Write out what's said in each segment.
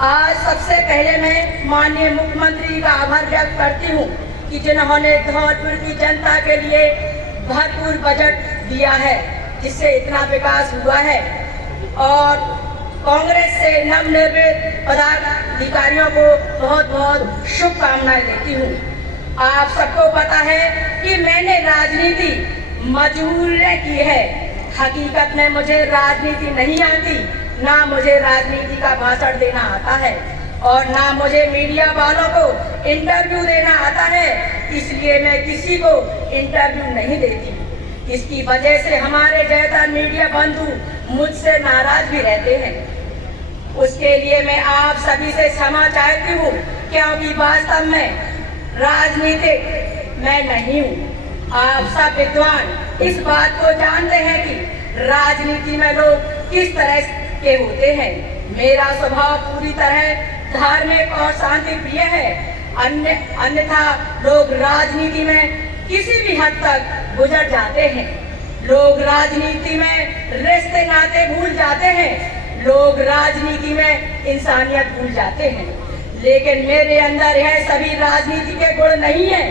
आज सबसे पहले मैं माननीय मुख्यमंत्री का आभार व्यक्त करती हूँ कि जिन्होंने धौलपुर की जनता के लिए भरपूर बजट दिया है, जिससे इतना विकास हुआ है। और कांग्रेस से नवनिर्मित पदाधिकारियों को बहुत बहुत शुभकामनाएं देती हूँ। आप सबको पता है कि मैंने राजनीति मजबूर की है। हकीकत में मुझे राजनीति नहीं आती, ना मुझे राजनीति का भाषण देना आता है और ना मुझे मीडिया वालों को इंटरव्यू देना आता है। इसलिए मैं किसी को इंटरव्यू नहीं देती। इसकी वजह से हमारे जैसा मीडिया बंधु मुझसे नाराज भी रहते हैं। उसके लिए मैं आप सभी से क्षमा चाहती हूँ, क्योंकि वास्तव में राजनीतिक मैं नहीं हूँ। आप सब विद्वान इस बात को जानते हैं कि राजनीति में लोग किस तरह के होते हैं। मेरा स्वभाव पूरी तरह धार्मिक और शांति प्रिय है। अन्यथा लोग राजनीति में किसी भी हद तक गुजर जाते हैं। लोग राजनीति में रिश्ते नाते भूल जाते हैं। लोग राजनीति में इंसानियत भूल जाते हैं। लेकिन मेरे अंदर यह सभी राजनीति के गुण नहीं है।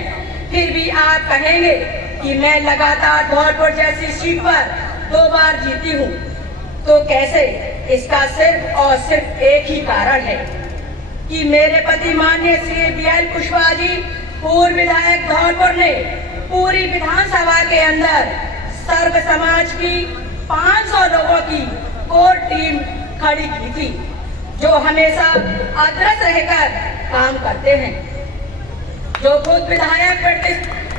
फिर भी आप कहेंगे कि मैं लगातार धौलपुर जैसी सीट पर 2 बार जीती हूँ, तो कैसे? इसका सिर्फ और सिर्फ एक ही कारण है कि मेरे पति माननीय श्री BL कुशवाहा जी, पूर्व विधायक धौलपुर ने पूरी विधानसभा के अंदर सर्व समाज की 500 लोगों की कोर टीम खड़ी की थी, जो हमेशा अदृश्य रहकर काम करते हैं, जो खुद विधायक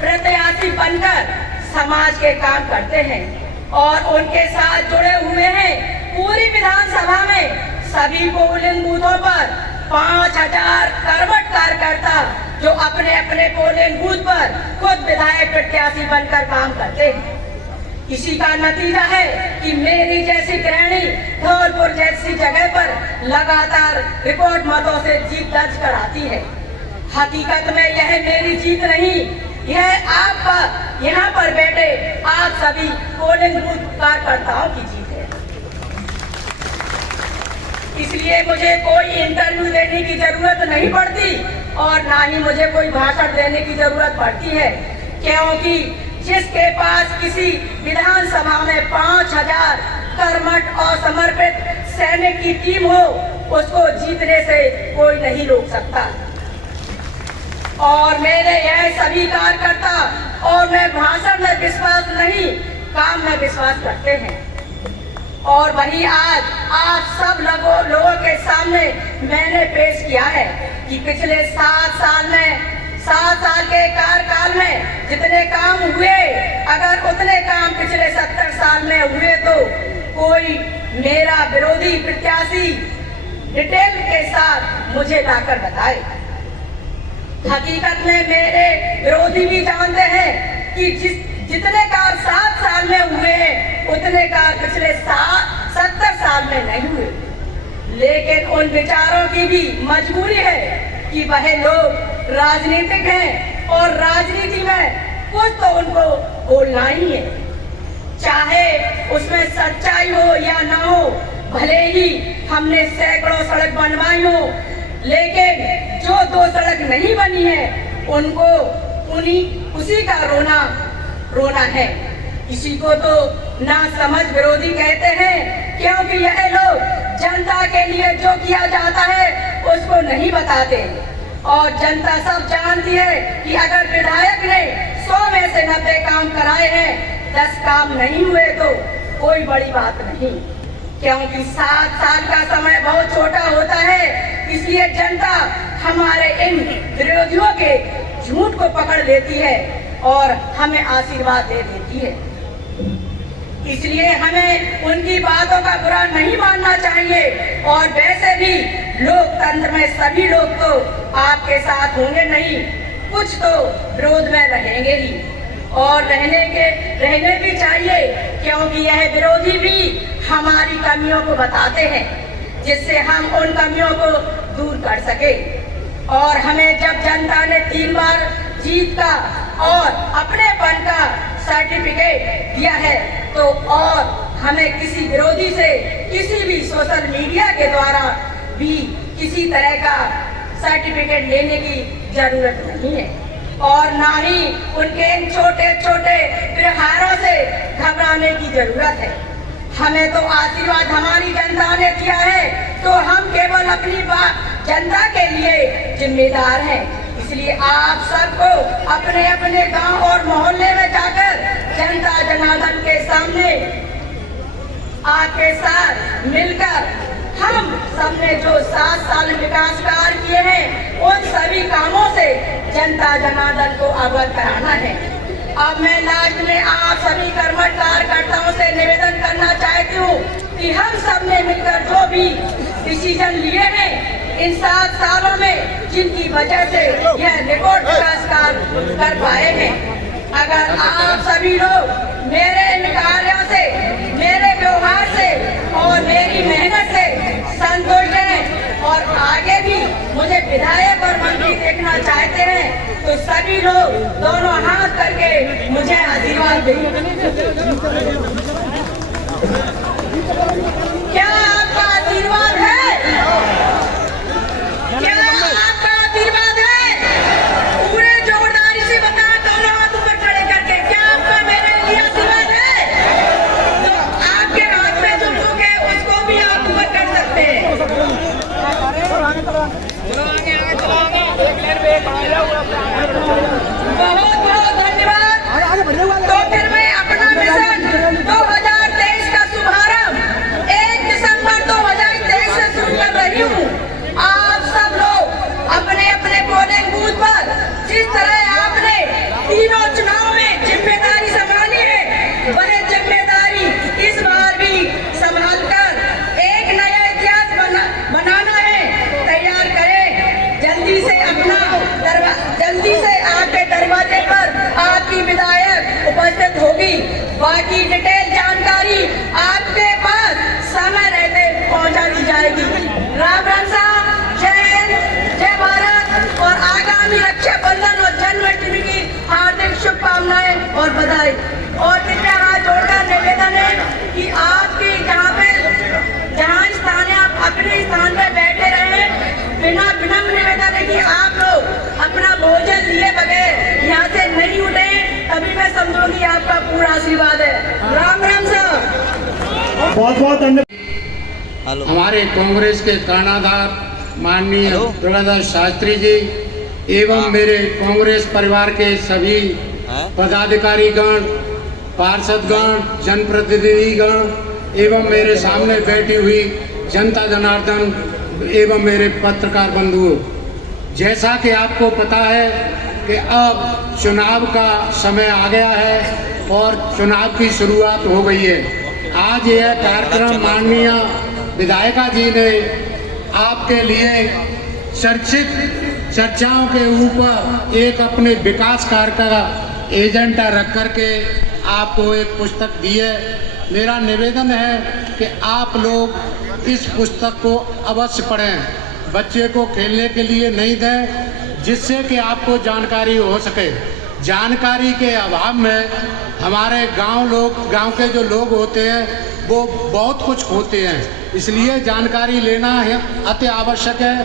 प्रत्याशी बनकर समाज के काम करते हैं और उनके साथ जुड़े हुए हैं। पूरी विधानसभा में सभी पोलिंग बूथों पर 5000 कर्मठ कार्यकर्ता जो अपने अपने पोलिंग बूथ पर खुद विधायक प्रत्याशी बनकर काम करते हैं। इसी का नतीजा है कि मेरी जैसी गृहिणी धौलपुर जैसी जगह पर लगातार रिकॉर्ड मतों से जीत दर्ज कराती है। हकीकत में यह मेरी जीत नहीं, यह आपका यहाँ पर बैठे आप सभी पोलिंग बूथ कार्यकर्ताओं की जीत है। इसलिए मुझे कोई इंटरव्यू देने की जरूरत नहीं पड़ती और ना ही मुझे कोई भाषण देने की जरूरत पड़ती है, क्योंकि जिसके पास किसी विधानसभा में 5000 कर्मठ और समर्पित सैनिक की टीम हो, उसको जीतने से कोई नहीं रोक सकता। और मेरे यह सभी कार्यकर्ता और मैं भाषण में विश्वास नहीं, काम में विश्वास करते हैं। और वही आज आप सब लोगों के सामने मैंने पेश किया है कि पिछले 7 साल के कार्यकाल में जितने काम हुए, अगर उतने काम पिछले 70 साल में हुए तो कोई मेरा विरोधी प्रत्याशी डिटेल के साथ मुझे लाकर बताए। हकीकत में मेरे विरोधी भी जानते हैं कि जितने काम 7 साल में हुए हैं, उतने काम पिछले 70 साल में नहीं हुए। लेकिन उन विचारों की भी मजबूरी है कि वह लोग राजनीतिक हैं और राजनीति में कुछ तो उनको बोलना ही है, चाहे उसमें सच्चाई हो या ना हो। भले ही हमने सैकड़ों सड़क बनवाई हो, लेकिन जो 2 सड़क नहीं बनी है उनको उसी का रोना है। इसी को तो ना समझ विरोधी कहते हैं, क्योंकि यह लोग जनता के लिए जो किया जाता है उसको नहीं बताते। और जनता सब जानती है कि अगर विधायक ने 100 में से 90 काम कराए हैं, 10 काम नहीं हुए तो कोई बड़ी बात नहीं, क्योंकि 7 साल का समय बहुत छोटा होता है। इसलिए जनता हमारे इन विरोधियों के झूठ को पकड़ लेती है और हमें आशीर्वाद दे देती है। इसलिए हमें उनकी बातों का बुरा नहीं मानना चाहिए। और वैसे भी लोकतंत्र में सभी लोग तो आपके साथ होंगे नहीं, कुछ तो विरोध में रहेंगे ही, और रहने भी चाहिए, क्योंकि यह विरोधी भी हमारी कमियों को बताते हैं, जिससे हम उन कमियों को दूर कर सके। और हमें जब जनता ने 3 बार जीत का और अपनेपन का सर्टिफिकेट दिया है, तो और हमें किसी विरोधी से किसी भी सोशल मीडिया के द्वारा भी किसी तरह का सर्टिफिकेट लेने की जरूरत नहीं है और ना ही उनके इन छोटे छोटे व्यवहारों से घबराने की जरूरत है। हमें तो आशीर्वाद हमारी जनता ने दिया है, तो हम केवल अपनी जनता के लिए जिम्मेदार हैं। इसलिए आप सबको अपने अपने गांव और मोहल्ले में जाकर जनता जनार्दन के सामने आपके साथ मिलकर हम सबने जो 7 साल विकास कार्य किए हैं उन सभी कामों से जनता जनार्दन को अवगत कराना है। अब मैं लास्ट में आप सभी कर्मठ कार्यकर्ताओं से निवेदन करना चाहती हूँ कि हम सब ने मिलकर जो भी डिसीजन लिए हैं इन 7 सालों में, जिनकी वजह से यह रिकॉर्ड विकास कार्य कर पाए हैं, अगर आप सभी लोग मेरे इन कार्यों से, मेरे व्यवहार से और मेरी मेहनत से संतुष्ट हैं और आगे भी मुझे विधायक और मंत्री देखना चाहते हैं, तो सभी लोग दोनों हाथ करके मुझे आशीर्वाद दें। क्या आपका आशीर्वाद है? क्या आपका आशीर्वाद है? पूरे जोरदारी से बताएं, दोनों हाथ ऊपर खड़े करके, क्या आपका मेरे लिए आशीर्वाद है? तो आपके हाथ में जो लोग है उसको भी आप ऊपर कर सकते हैं। बहुत बहुत धन्यवाद। तो फिर मैं अपना मिशन 2023 का शुभारंभ 1 दिसंबर 2023 से शुरू कर रही हूँ। आप सब लोग अपने अपने पोलिंग बूथ पर जिस तरह आपने तीनों चुनाव में जिम्मेदारी संभाली है, वह जिम्मेदारी इस बार भी संभालकर एक नया इतिहास बनाना है। तैयार करें, जल्दी से आपके दरवाजे पर आपकी विधायक उपस्थित होगी। बाकी डिटेल जानकारी आपके पास समय रहते पहुंचा दी जाएगी। राम राम साहब, जय हिंद, जय भारत और आगामी रक्षाबंधन और जन्माष्टमी की हार्दिक शुभकामनाएं और बधाई। और कृपया हाथ जोड़कर निवेदन है कि आपकी जहाँ स्थान है आप अपने स्थान पर बैठे रहे। विनम्र निवेदन है कि आप लोग अपना भोजन लिए बगैर यहाँ से नहीं उठे, तभी मैं समझूंगी आपका पूरा आशीर्वाद है। राम राम साहब। बहुत बहुत धन्यवाद। हमारे कांग्रेस के कर्णधार माननीय प्रभुदास शास्त्री जी एवं मेरे कांग्रेस परिवार के सभी पदाधिकारीगण, पार्षदगण, जनप्रतिनिधिगण एवं मेरे सामने बैठी हुई जनता जनार्दन एवं मेरे पत्रकार बंधुओं, जैसा कि आपको पता है कि अब चुनाव का समय आ गया है और चुनाव की शुरुआत हो गई है। आज यह कार्यक्रम माननीय विधायिका जी ने आपके लिए चर्चाओं के ऊपर एक अपने विकास कार्य का एजेंडा रख करके आपको एक पुस्तक दी है। मेरा निवेदन है कि आप लोग इस पुस्तक को अवश्य पढ़ें, बच्चे को खेलने के लिए नहीं दें, जिससे कि आपको जानकारी हो सके। जानकारी के अभाव में हमारे गांव के जो लोग होते हैं वो बहुत कुछ खोते हैं, इसलिए जानकारी लेना है अति आवश्यक है।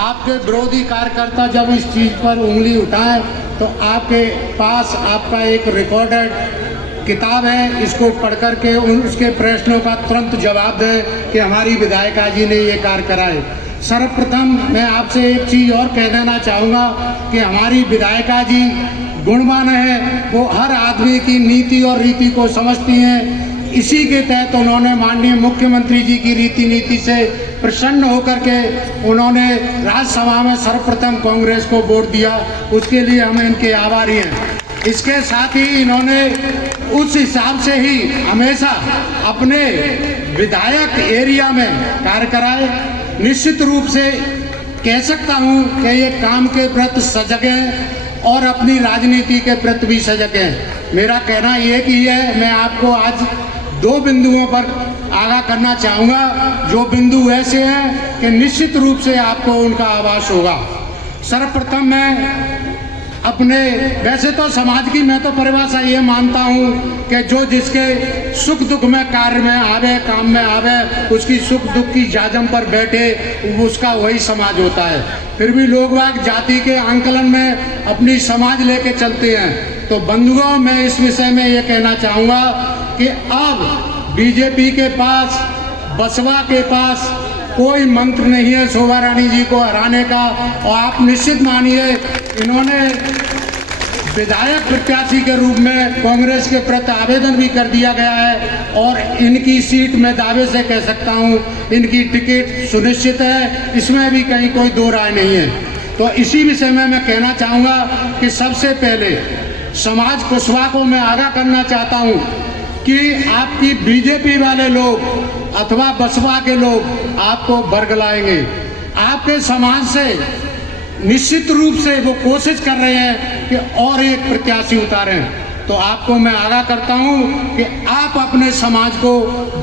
आपके विरोधी कार्यकर्ता जब इस चीज़ पर उंगली उठाएं तो आपके पास आपका एक रिकॉर्डेड किताब है, इसको पढ़ करके उसके प्रश्नों का तुरंत जवाब दें कि हमारी विधायिका जी ने ये कार्य कराए। सर्वप्रथम मैं आपसे एक चीज़ और कह देना चाहूँगा कि हमारी विधायिका जी गुणवान है, वो हर आदमी की नीति और रीति को समझती हैं। इसी के तहत उन्होंने माननीय मुख्यमंत्री जी की रीति नीति से प्रसन्न होकर के उन्होंने राज्यसभा में सर्वप्रथम कांग्रेस को वोट दिया, उसके लिए हम इनके आभारी हैं। इसके साथ ही इन्होंने उस हिसाब से ही हमेशा अपने विधायक एरिया में कार्य कराए। निश्चित रूप से कह सकता हूँ कि ये काम के प्रति सजग हैं और अपनी राजनीति के प्रति भी सजग हैं। मेरा कहना एक ही है, मैं आपको आज 2 बिंदुओं पर आगाह करना चाहूँगा, जो बिंदु ऐसे हैं कि निश्चित रूप से आपको उनका आभास होगा। सर्वप्रथम मैं अपने, वैसे तो समाज की मैं तो परिभाषा ये मानता हूँ कि जो जिसके सुख दुख में कार्य में आवे, काम में आवे, उसकी सुख दुख की जाजम पर बैठे, उसका वही समाज होता है। फिर भी लोग वाग जाति के आंकलन में अपनी समाज लेके चलते हैं। तो बंधुओं, मैं इस विषय में ये कहना चाहूँगा कि अब बीजेपी के पास, बसपा के पास कोई मंत्र नहीं है शोभा रानी जी को हराने का। और आप निश्चित मानिए, इन्होंने विधायक प्रत्याशी के रूप में कांग्रेस के प्रति आवेदन भी कर दिया गया है और इनकी सीट मैं दावे से कह सकता हूं, इनकी टिकट सुनिश्चित है, इसमें भी कहीं कोई दो राय नहीं है। तो इसी विषय में मैं कहना चाहूँगा कि सबसे पहले समाज कुशवाहा को मैं आगाह करना चाहता हूँ कि आपकी बीजेपी वाले लोग अथवा बसपा के लोग आपको बरगलाएंगे। आपके समाज से निश्चित रूप से वो कोशिश कर रहे हैं कि और एक प्रत्याशी उतारें। तो आपको मैं आगाह करता हूं कि आप अपने समाज को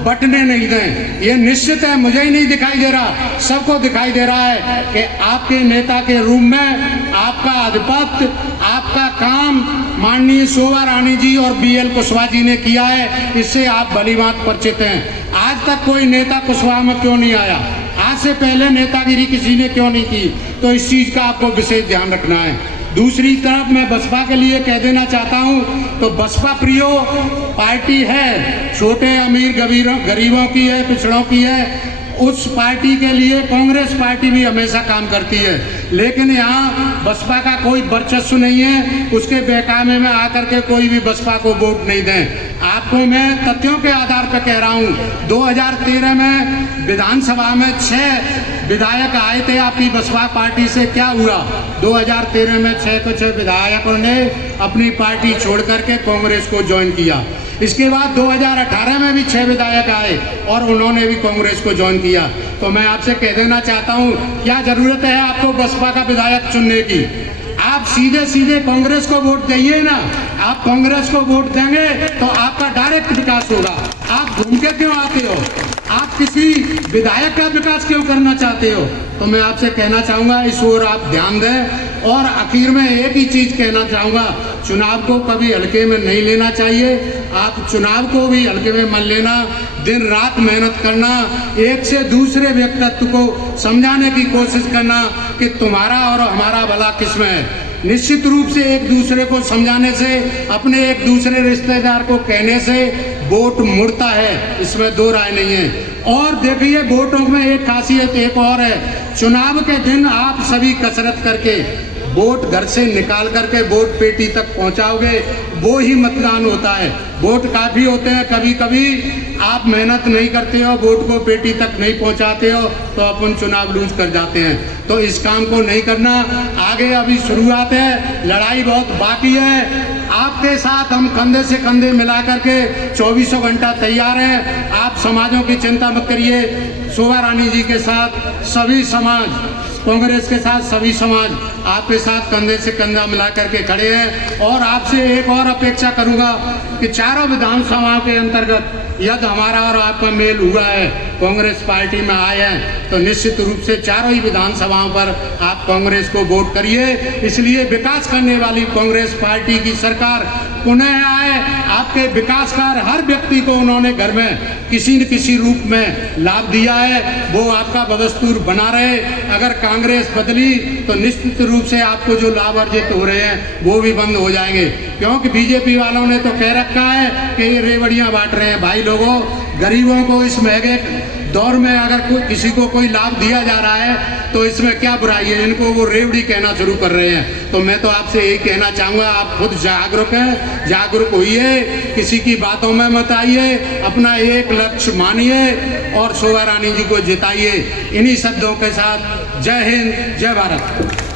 बंटने नहीं दें। ये निश्चित है, मुझे ही नहीं दिखाई दे रहा, सबको दिखाई दे रहा है कि आपके नेता के रूप में आपका आधिपत्य, आपका काम माननीय शोभा रानी जी और BL कुशवाहा जी ने किया है, इससे आप भलीभांति परिचित हैं। आज तक कोई नेता कुशवाहा में क्यों नहीं आया? आज से पहले नेतागिरी किसी ने क्यों नहीं की? तो इस चीज़ का आपको विशेष ध्यान रखना है। दूसरी तरफ मैं बसपा के लिए कह देना चाहता हूं, तो बसपा प्रियो पार्टी है, छोटे अमीर गरीबों की है, पिछड़ों की है। उस पार्टी के लिए कांग्रेस पार्टी भी हमेशा काम करती है, लेकिन यहाँ बसपा का कोई वर्चस्व नहीं है। उसके बेकामे में आकर के कोई भी बसपा को वोट नहीं दें। आपको मैं तथ्यों के आधार पर कह रहा हूँ, 2013 में विधानसभा में 6 विधायक आए थे आपकी बसपा पार्टी से। क्या हुआ? 2013 में 6 विधायकों ने अपनी पार्टी छोड़ करके कांग्रेस को ज्वाइन किया। इसके बाद 2018 में भी 6 विधायक आए और उन्होंने भी कांग्रेस को ज्वाइन किया। तो मैं आपसे कह देना चाहता हूं, क्या जरूरत है आपको बसपा का विधायक चुनने की? आप सीधे सीधे कांग्रेस को वोट देइए ना। आप कांग्रेस को वोट देंगे तो आपका डायरेक्ट विकास होगा। आप घूम के क्यों आते हो? आप किसी विधायक का विकास क्यों करना चाहते हो? तो मैं आपसे कहना चाहूँगा, इस ओर आप ध्यान दें। और आखिर में एक ही चीज़ कहना चाहूँगा, चुनाव को कभी हल्के में नहीं लेना चाहिए। आप चुनाव को भी हल्के में मत लेना, दिन रात मेहनत करना, एक से दूसरे व्यक्तित्व को समझाने की कोशिश करना कि तुम्हारा और हमारा भला किसमें है। निश्चित रूप से एक दूसरे को समझाने से, अपने एक दूसरे रिश्तेदार को कहने से वोट मुड़ता है, इसमें दो राय नहीं है। और देखिए, वोटों में एक खासियत एक और है, चुनाव के दिन आप सभी कसरत करके वोट घर से निकाल करके वोट पेटी तक पहुंचाओगे, वो ही मतदान होता है। वोट काफ़ी होते हैं, कभी कभी आप मेहनत नहीं करते हो, वोट को पेटी तक नहीं पहुंचाते हो, तो अपन चुनाव लूज कर जाते हैं। तो इस काम को नहीं करना। आगे अभी शुरुआत है, लड़ाई बहुत बाकी है। आपके साथ हम कंधे से कंधे मिला करके 24 घंटा तैयार हैं। आप समाजों की चिंता मत करिए, शोभा रानी जी के साथ सभी समाज, कांग्रेस के साथ सभी समाज आपके साथ कंधे से कंधा मिला करके खड़े हैं। और आपसे एक और अपेक्षा करूंगा कि चारों विधानसभाओं के अंतर्गत यदि हमारा और आपका मेल हुआ है, कांग्रेस पार्टी में आए हैं, तो निश्चित रूप से चारों ही विधानसभाओं पर आप कांग्रेस को वोट करिए। इसलिए विकास करने वाली कांग्रेस पार्टी की सरकार पुनः आए। आपके विकास कार्य हर व्यक्ति को उन्होंने घर में किसी न किसी रूप में लाभ दिया है, वो आपका बदस्तूर बना रहे। अगर कांग्रेस बदली तो निश्चित रूप से आपको जो लाभ अर्जित हो रहे हैं वो भी बंद हो जाएंगे, क्योंकि बीजेपी वालों ने तो कह रखा है कि ये रेवड़ियाँ बांट रहे हैं। भाई लोगों, गरीबों को इस महंगे दौर में अगर किसी को कोई लाभ दिया जा रहा है तो इसमें क्या बुराई है? इनको वो रेवड़ी कहना शुरू कर रहे हैं। तो मैं तो आपसे यही कहना चाहूँगा, आप खुद जागरूक हैं, जागरूक होइए, किसी की बातों में मत आइए, अपना एक लक्ष्य मानिए और शोभा रानी जी को जिताइए। इन्हीं शब्दों के साथ जय हिंद, जय भारत।